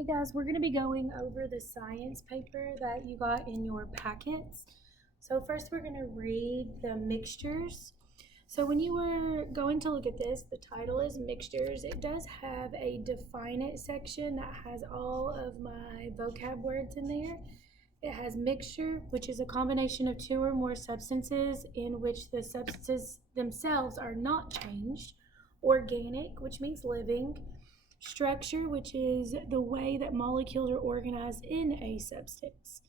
Hey guys, we're going to be going over the science paper that you got in your packets. So first we're going to read the mixtures. So when you were going to look at this, the title is mixtures. It does have a define it section that has all of my vocab words in there. It has mixture, which is a combination of two or more substances in which the substances themselves are not changed. Organic, which means living. Structure, which is the way that molecules are organized in a substance.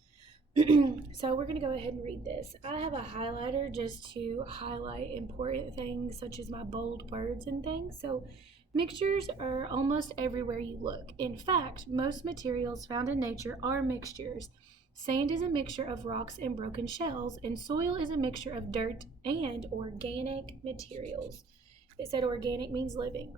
So we're going to go ahead and read this. I have a highlighter just to highlight important things such as my bold words and things. So mixtures are almost everywhere you look. In fact, most materials found in nature are mixtures. Sand is a mixture of rocks and broken shells, and soil is a mixture of dirt and organic materials. It said organic means living.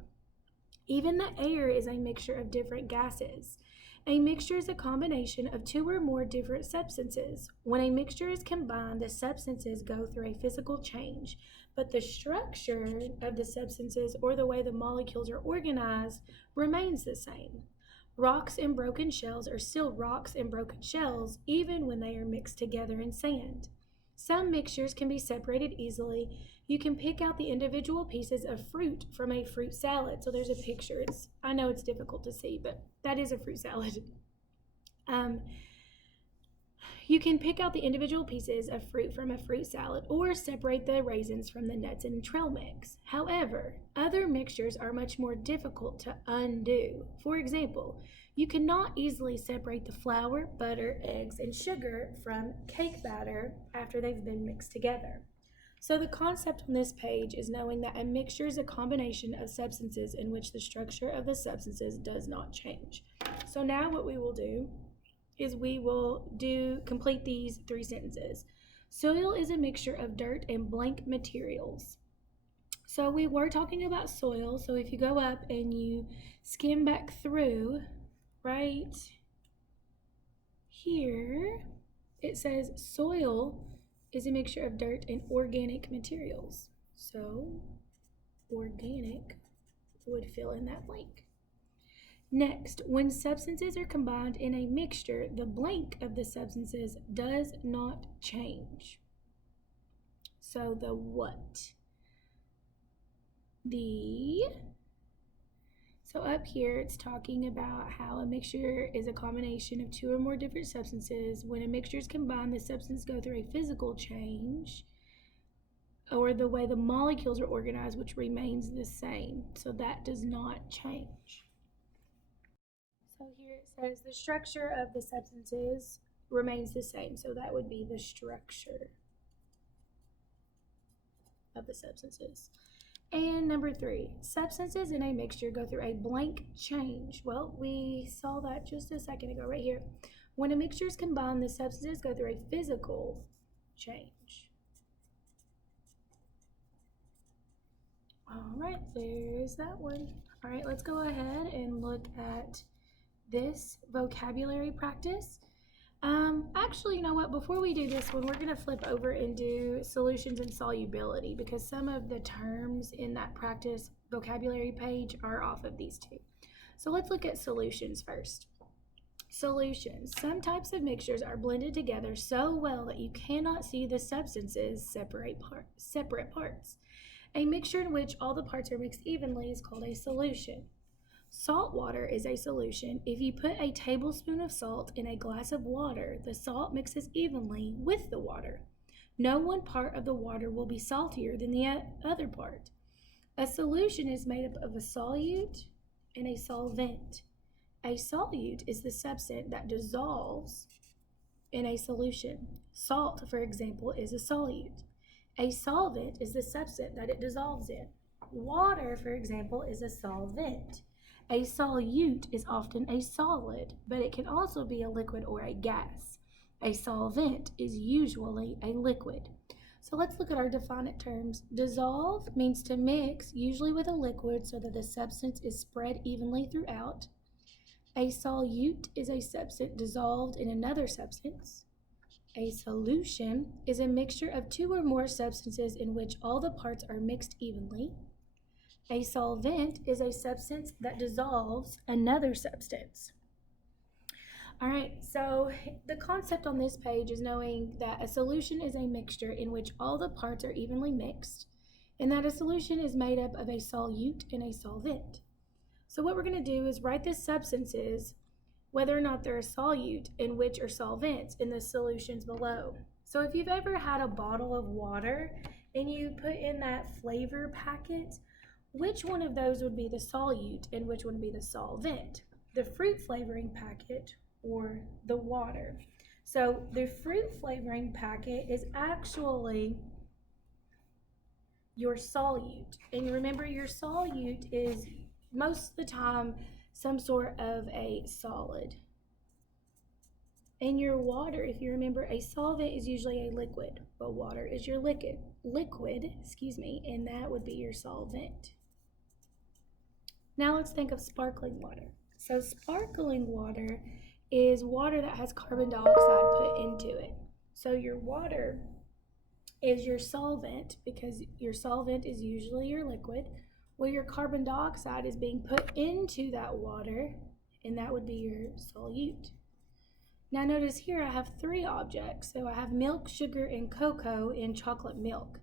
Even the air is a mixture of different gases. A mixture is a combination of two or more different substances. When a mixture is combined, the substances go through a physical change, but the structure of the substances or the way the molecules are organized remains the same. Rocks and broken shells are still rocks and broken shells, even when they are mixed together in sand. Some mixtures can be separated easily. You can pick out the individual pieces of fruit from a fruit salad. So there's a picture. I know it's difficult to see, but that is a fruit salad. You can pick out the individual pieces of fruit from a fruit salad or separate the raisins from the nuts in trail mix. However, other mixtures are much more difficult to undo. For example, you cannot easily separate the flour, butter, eggs, and sugar from cake batter after they've been mixed together. So the concept on this page is knowing that a mixture is a combination of substances in which the structure of the substances does not change. So now what we will do is we will complete these three sentences. Soil is a mixture of dirt and blank materials. So we were talking about soil. So if you go up and you skim back through, right here, it says soil is a mixture of dirt and organic materials. So organic would fill in that blank. Next, when substances are combined in a mixture, the blank of the substances does not change. So the what? So up here it's talking about how a mixture is a combination of two or more different substances. When a mixture is combined, the substances go through a physical change, or the way the molecules are organized, which remains the same. So that does not change. So here it says the structure of the substances remains the same. So that would be the structure of the substances. And number 3, substances in a mixture go through a blank change. Well, we saw that just a second ago right here. When a mixture is combined, the substances go through a physical change. All right, there's that one. All right, let's go ahead and look at this vocabulary practice. Actually, you know what? Before we do this one, we're going to flip over and do solutions and solubility because some of the terms in that practice vocabulary page are off of these two. So let's look at solutions first. Solutions. Some types of mixtures are blended together so well that you cannot see the substances separate parts. A mixture in which all the parts are mixed evenly is called a solution. Salt water is a solution. If you put a tablespoon of salt in a glass of water, the salt mixes evenly with the water. No one part of the water will be saltier than the other part. A solution is made up of a solute and a solvent. A solute is the substance that dissolves in a solution. Salt, for example, is a solute. A solvent is the substance that it dissolves in. Water, for example, is a solvent. A solute is often a solid, but it can also be a liquid or a gas. A solvent is usually a liquid. So let's look at our definite terms. Dissolve means to mix, usually with a liquid, so that the substance is spread evenly throughout. A solute is a substance dissolved in another substance. A solution is a mixture of two or more substances in which all the parts are mixed evenly. A solvent is a substance that dissolves another substance. All right, so the concept on this page is knowing that a solution is a mixture in which all the parts are evenly mixed, and that a solution is made up of a solute and a solvent. So what we're going to do is write the substances, whether or not they're a solute, and which are solvents in the solutions below. So if you've ever had a bottle of water and you put in that flavor packet, which one of those would be the solute and which one would be the solvent? The fruit flavoring packet or the water? So the fruit flavoring packet is actually your solute. And remember, your solute is most of the time some sort of a solid. And your water, if you remember, a solvent is usually a liquid, but water is your liquid, and that would be your solvent. Now let's think of sparkling water. So sparkling water is water that has carbon dioxide put into it. So your water is your solvent because your solvent is usually your liquid, where your carbon dioxide is being put into that water, and that would be your solute. Now notice here I have three objects. So I have milk, sugar, and cocoa in chocolate milk.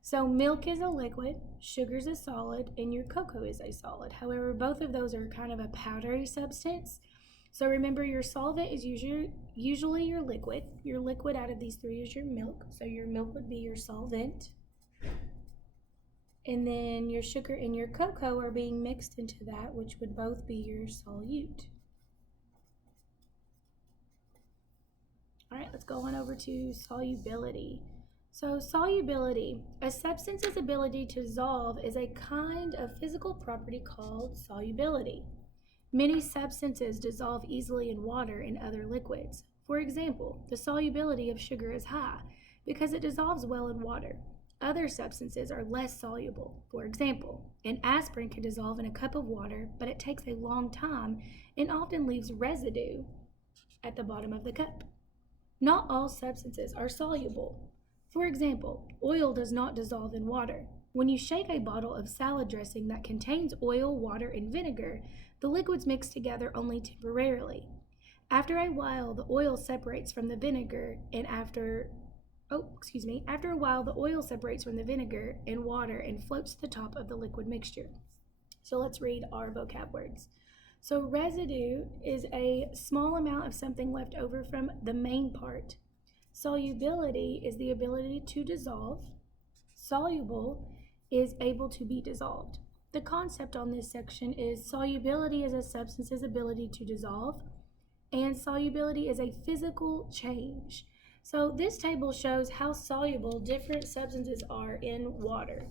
So milk is a liquid, sugar is a solid, and your cocoa is a solid. However, both of those are kind of a powdery substance. So remember, your solvent is usually your liquid. Your liquid out of these three is your milk. So your milk would be your solvent. And then your sugar and your cocoa are being mixed into that, which would both be your solute. All right, let's go on over to solubility. So solubility, a substance's ability to dissolve, is a kind of physical property called solubility. Many substances dissolve easily in water and other liquids. For example, the solubility of sugar is high because it dissolves well in water. Other substances are less soluble. For example, an aspirin can dissolve in a cup of water, but it takes a long time and often leaves residue at the bottom of the cup. Not all substances are soluble. For example, oil does not dissolve in water. When you shake a bottle of salad dressing that contains oil, water, and vinegar, the liquids mix together only temporarily. After a while, the oil separates from the vinegar, and after a while, the oil separates from the vinegar and water and floats to the top of the liquid mixture. So let's read our vocab words. So residue is a small amount of something left over from the main part. Solubility is the ability to dissolve. Soluble is able to be dissolved. The concept on this section is solubility is a substance's ability to dissolve, and solubility is a physical change. So this table shows how soluble different substances are in water.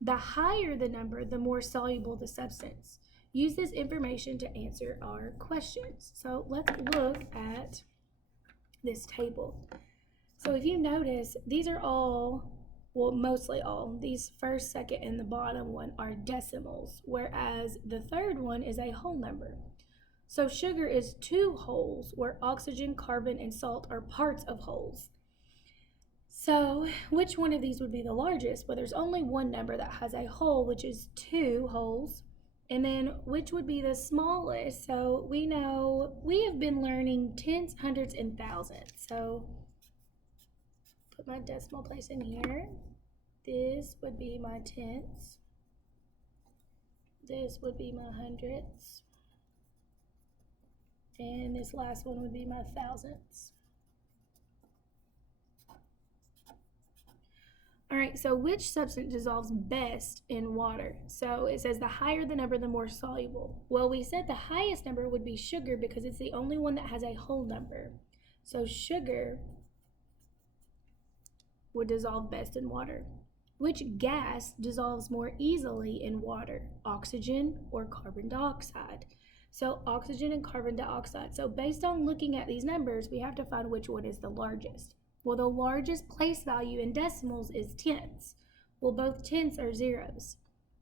The higher the number, the more soluble the substance. Use this information to answer our questions. So let's look at this table. So if you notice, these are all, well, mostly all, these first, second, and the bottom one are decimals, whereas the third one is a whole number. So sugar is two wholes, where oxygen, carbon, and salt are parts of wholes. So which one of these would be the largest? Well, there's only one number that has a whole, which is two wholes. And then which would be the smallest? So we know we have been learning tens, hundreds, and thousands. So put my decimal place in here. This would be my tenths. This would be my hundredths. And this last one would be my thousandths. All right, so which substance dissolves best in water? So it says the higher the number, the more soluble. Well, we said the highest number would be sugar because it's the only one that has a whole number. So sugar would dissolve best in water. Which gas dissolves more easily in water? Oxygen or carbon dioxide? So oxygen and carbon dioxide. So based on looking at these numbers, we have to find which one is the largest. Well, the largest place value in decimals is tenths. Well, both tenths are zeros.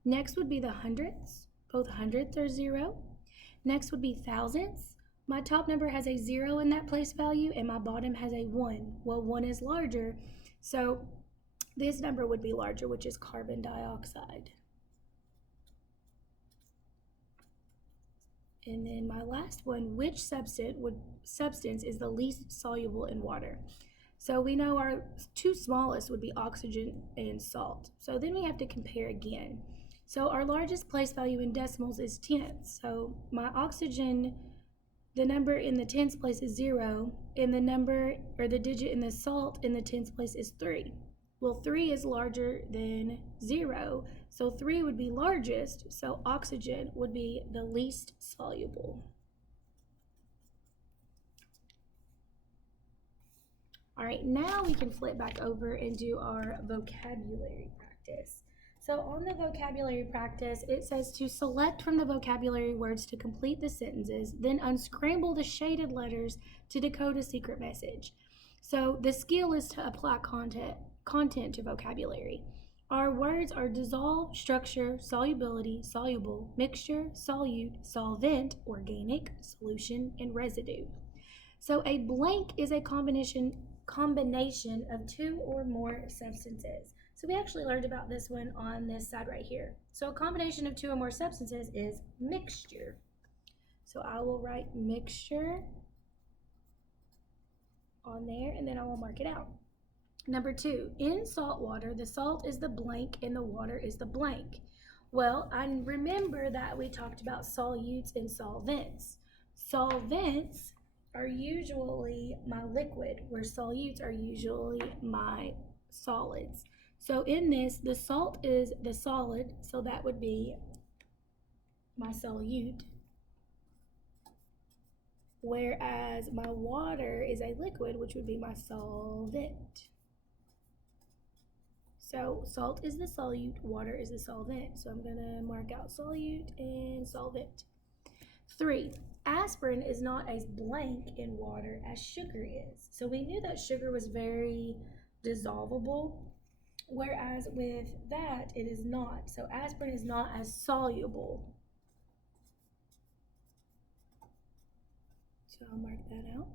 Next would be the hundredths. Both hundredths are zero. Next would be thousandths. My top number has a 0 in that place value, and my bottom has a 1. Well, 1 is larger, so this number would be larger, which is carbon dioxide. And then my last one, which substance is the least soluble in water? So we know our two smallest would be oxygen and salt. So then we have to compare again. So our largest place value in decimals is tenths. So my oxygen, the number in the tens place is 0, and the number or the digit in the salt in the tens place is 3. Well, 3 is larger than 0, so 3 would be largest, so oxygen would be the least soluble. All right, now we can flip back over and do our vocabulary practice. So on the vocabulary practice, it says to select from the vocabulary words to complete the sentences, then unscramble the shaded letters to decode a secret message. So the skill is to apply content to vocabulary. Our words are dissolve, structure, solubility, soluble, mixture, solute, solvent, organic, solution, and residue. So a blank is a combination of two or more substances. So we actually learned about this one on this side right here. So a combination of two or more substances is mixture. So I will write mixture on there, and then I will mark it out. Number 2, in salt water, the salt is the blank and the water is the blank. Well, I remember that we talked about solutes and solvents. Solvents are usually my liquid, where solutes are usually my solids. So in this, the salt is the solid, so that would be my solute, whereas my water is a liquid, which would be my solvent. So salt is the solute, water is the solvent. So I'm gonna mark out solute and solvent. 3, aspirin is not as blank in water as sugar is. So we knew that sugar was very dissolvable, whereas with that, it is not. So aspirin is not as soluble. So I'll mark that out.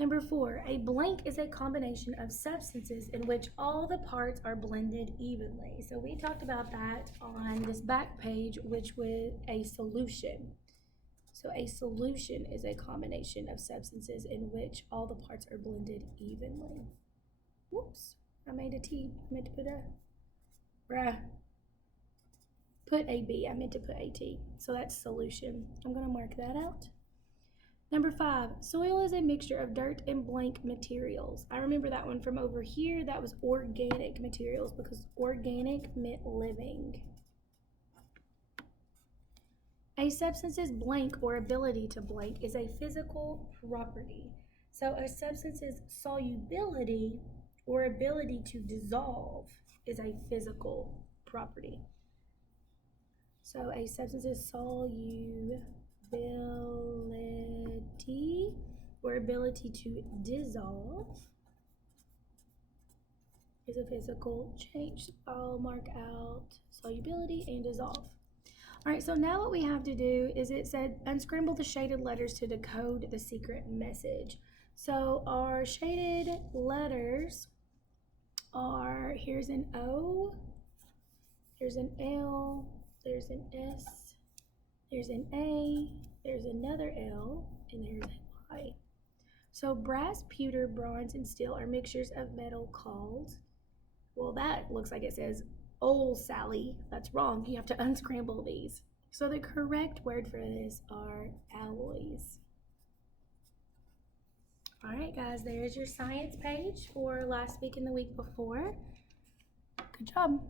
Number 4, a blank is a combination of substances in which all the parts are blended evenly. So we talked about that on this back page, which was a solution. So a solution is a combination of substances in which all the parts are blended evenly. Whoops, I made a T. I meant to put a B. I meant to put a T. So that's solution. I'm going to mark that out. Number 5, soil is a mixture of dirt and blank materials. I remember that one from over here. That was organic materials because organic meant living. A substance's blank or ability to blank is a physical property. So a substance's solubility or ability to dissolve is a physical property. So a substance's solubility or ability to dissolve is a physical change. I'll mark out solubility and dissolve. All right, so now what we have to do is it said unscramble the shaded letters to decode the secret message. So our shaded letters are, here's an O, there's an L, there's an S, there's an A, there's another L, and there's a Y. So brass, pewter, bronze, and steel are mixtures of metal called, well, that looks like it says old Sally. That's wrong. You have to unscramble these. So the correct word for this are alloys. All right, guys, there's your science page for last week and the week before. Good job.